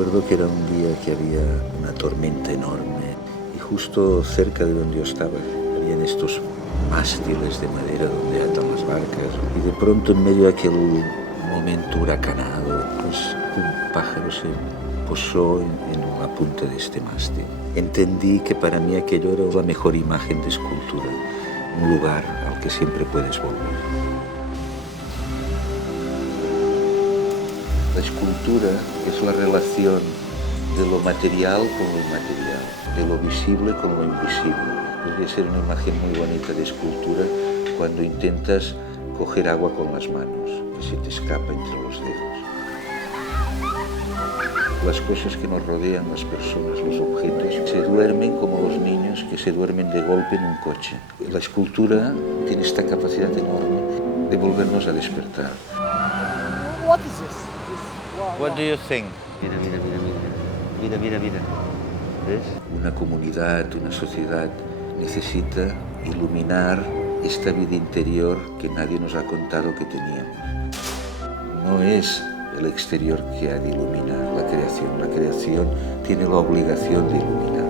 Recuerdo que era un día que había una tormenta enorme y justo cerca de donde yo estaba habían estos mástiles de madera donde atan las barcas y de pronto en medio de aquel momento huracanado pues un pájaro se posó en la punta de este mástil. Entendí que para mí aquello era la mejor imagen de escultura, un lugar al que siempre puedes volver. La escultura es la relación de lo material con lo inmaterial, de lo visible con lo invisible. Podría ser una imagen muy bonita de escultura cuando intentas coger agua con las manos, que se te escapa entre los dedos. Las cosas que nos rodean, las personas, los objetos, se duermen como los niños que se duermen de golpe en un coche. La escultura tiene esta capacidad enorme de volvernos a despertar. What is this? What do you think? Mira, mira, mira, mira, mira, mira, mira. ¿Ves? Una comunidad, una sociedad necesita iluminar esta vida interior que nadie nos ha contado que teníamos. No es el exterior que ha de iluminar la creación tiene la obligación de iluminar.